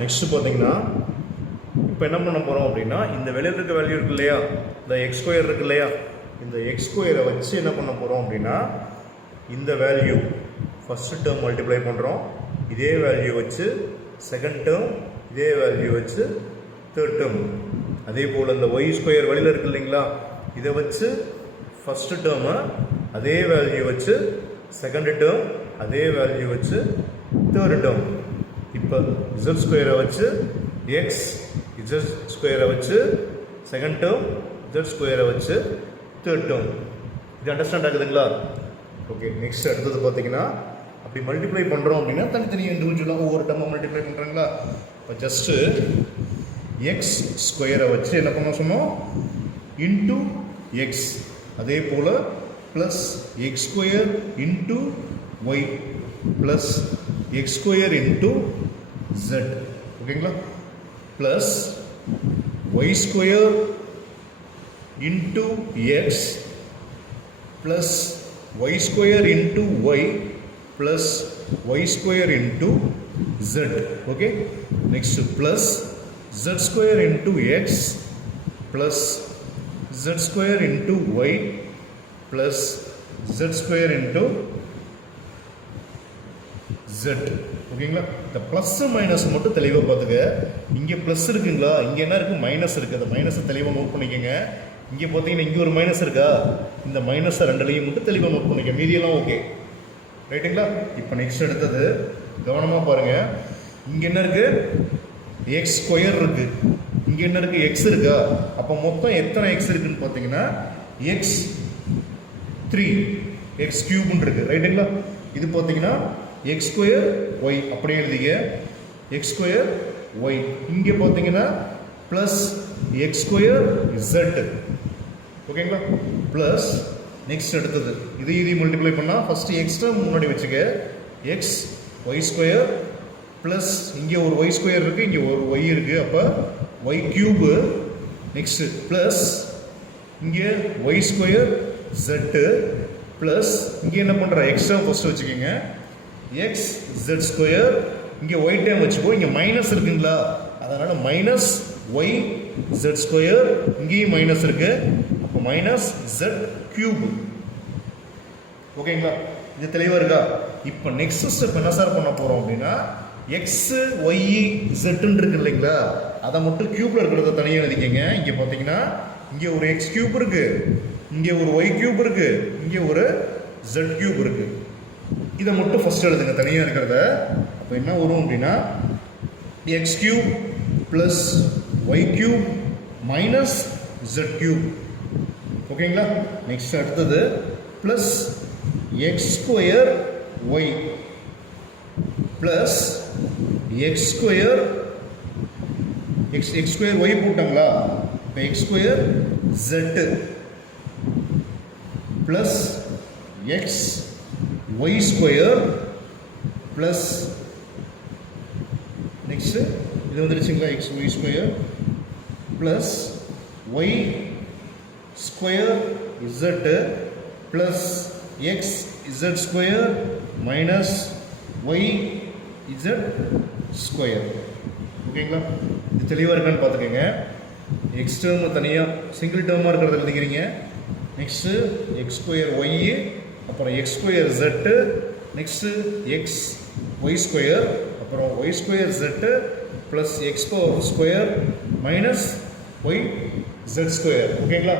Next பார்த்தீங்கன்னா இப்போ என்ன பண்ண போகிறோம் அப்படின்னா இந்த வெளியில் இருக்க வேல்யூ இருக்கு இல்லையா, இந்த எக்ஸ் ஸ்கொயர் இருக்கு இல்லையா, இந்த எக்ஸ் ஸ்கொயரை வச்சு என்ன பண்ண போகிறோம் அப்படின்னா இந்த வேல்யூ ஃபஸ்ட்டு டேர்ம் மல்டிப்ளை பண்ணுறோம், இதே வேல்யூ வச்சு செகண்ட் டேர்ம், இதே வேல்யூ வச்சு தேர்ட் டேர்ம், அதே போல் இந்த ஒய் ஸ்கொயர் வெளியில் இருக்கு இல்லைங்களா, இதை வச்சு ஃபஸ்ட்டு டேர்மை அதே வேல்யூ வச்சு செகண்ட் டேர்ம், அதே வேல்யூ வச்சு தேர்ட் டேர்ம். இப்போ இசட் ஸ்கொயரை வச்சு எக்ஸ், இசட் ஸ்கொயரை வச்சு செகண்ட் டேர்ம், இசட் ஸ்கொயரை வச்சு தேர்ட் டேர்ம். இது அண்டர்ஸ்டாண்ட் ஆகுதுங்களா? ஓகே, நெக்ஸ்ட் அடுத்தது பார்த்தீங்கன்னா அப்படி மல்டிப்ளை பண்ணுறோம் அப்படின்னா தனித்தனியாக இண்டிவிஜுவலாக ஒவ்வொரு டேர்மாக மல்டிப்ளை பண்ணுறாங்களா. இப்போ ஜஸ்ட்டு எக்ஸ் ஸ்கொயரை வச்சு என்ன பண்ண சொன்னோம், இன்டூ எக்ஸ், அதே போல் plus X square into y plus X square into z. ஓகேங்களா? Plus y square into x plus y square into y plus y square into z. Okay, next plus z square into x plus z square into y plus z square into z. ஓகேங்களா? இந்த plus minus மட்டும் தெளிவாக பார்த்துக்க. இங்கே plus இருக்குங்களா, இங்கே என்ன இருக்குது, மைனஸ் இருக்குது. அந்த மைனஸை தெளிவாக நோட் பண்ணிக்கோங்க. இங்கே பார்த்தீங்கன்னா இங்கே ஒரு மைனஸ் இருக்கா, இந்த மைனஸை ரெண்டுலையும் மட்டும் தெளிவாக நோட் பண்ணிக்க, மீதியெல்லாம் ஓகே. ரைட்டுங்களா? இப்போ நெக்ஸ்ட் எடுத்தது கவனமாக பாருங்கள். இங்கே என்ன இருக்குது, எக்ஸ் ஸ்கொயர் இருக்குது, இங்கே என்ன இருக்குது, எக்ஸ் இருக்கா. அப்போ மொத்தம் எத்தனை எக்ஸ் இருக்குன்னு பார்த்தீங்கன்னா எக்ஸ் 3, எக்ஸ் கியூப்னு இருக்குது. ரைட்டுங்களா? இது பார்த்தீங்கன்னா எக்ஸ் ஸ்கொயர் ஒய், அப்படியே எழுதிங்க, எக்ஸ் ஸ்கொயர் ஒய். இங்கே பார்த்தீங்கன்னா ப்ளஸ் எக்ஸ் ஸ்கொயர் இசட். ஓகேங்களா? ப்ளஸ் நெக்ஸ்ட் எடுத்தது இதையும் மல்டிப்ளை பண்ணால் ஃபஸ்ட்டு எக்ஸ்ட்ரா முன்னாடி வச்சுக்க, எக்ஸ் ஒய் ஸ்கொயர் ப்ளஸ் இங்கே ஒரு ஒய் ஸ்கொயர் இருக்குது, இங்கே ஒரு ஒய் இருக்குது, அப்போ ஒய் கியூபு. நெக்ஸ்ட்டு ப்ளஸ் இங்கே ஒய் ஸ்கொயர் ஜெட்டு ப்ளஸ் இங்கே என்ன பண்ணுற, எக்ஸ்ட்ரா ஃபஸ்ட்டு வச்சுக்கோங்க, எக்ஸ் ஜெட் ஸ்கொயர். இங்கே ஒய் டைம் வச்சுக்கோ, இங்கே மைனஸ் இருக்குங்களா, அதனால் மைனஸ் ஒய் ஜெட் ஸ்கொயர், இங்கேயும் மைனஸ் இருக்குது, அப்போ மைனஸ் ஜெட் கியூபு. ஓகேங்களா? இது தெளிவாக இருக்கா? இப்போ நெக்ஸ்ட் ஸ்டெப் என்ன சார் பண்ண போகிறோம் அப்படின்னா எக்ஸு ஒய் ஜெட்டுன்னு இருக்கு இல்லைங்களா, அதை மட்டும் கியூப்பில் இருக்கிறத தனியாக எழுதிக்கங்க. இங்கே பார்த்தீங்கன்னா இங்கே ஒரு எக்ஸ் கியூப் இருக்குது, இங்கே ஒரு ஒய் கியூப் இருக்குது, இங்கே ஒரு ஜெட் கியூப் இருக்குது. இதை மட்டும் ஃபஸ்ட் எழுதுங்க தனியாக இருக்கிறத. அப்போ என்ன வரும் அப்படின்னா x cube plus y cube minus z cube. ஓகேங்களா? நெக்ஸ்ட் அடுத்தது plus X square y plus X square x square y போட்டாங்களா, இப்போ x square z plus x y square plus next இது வந்துருச்சுங்களா, x y square plus y square z plus x z square minus y z square. ஓகேங்களா? இது தெளிவாக இருக்கான்னு பார்த்துக்கோங்க. X term தனியாக சிங்கிள் டேர்மாக இருக்கிறத எழுதிக்கிறீங்க. நெக்ஸ்ட்டு எக்ஸ் ஸ்கொயர் ஒய்யு, அப்புறம் X square z, next x y square, அப்புறம் y square z plus x power square minus y z square. ஓகேங்களா?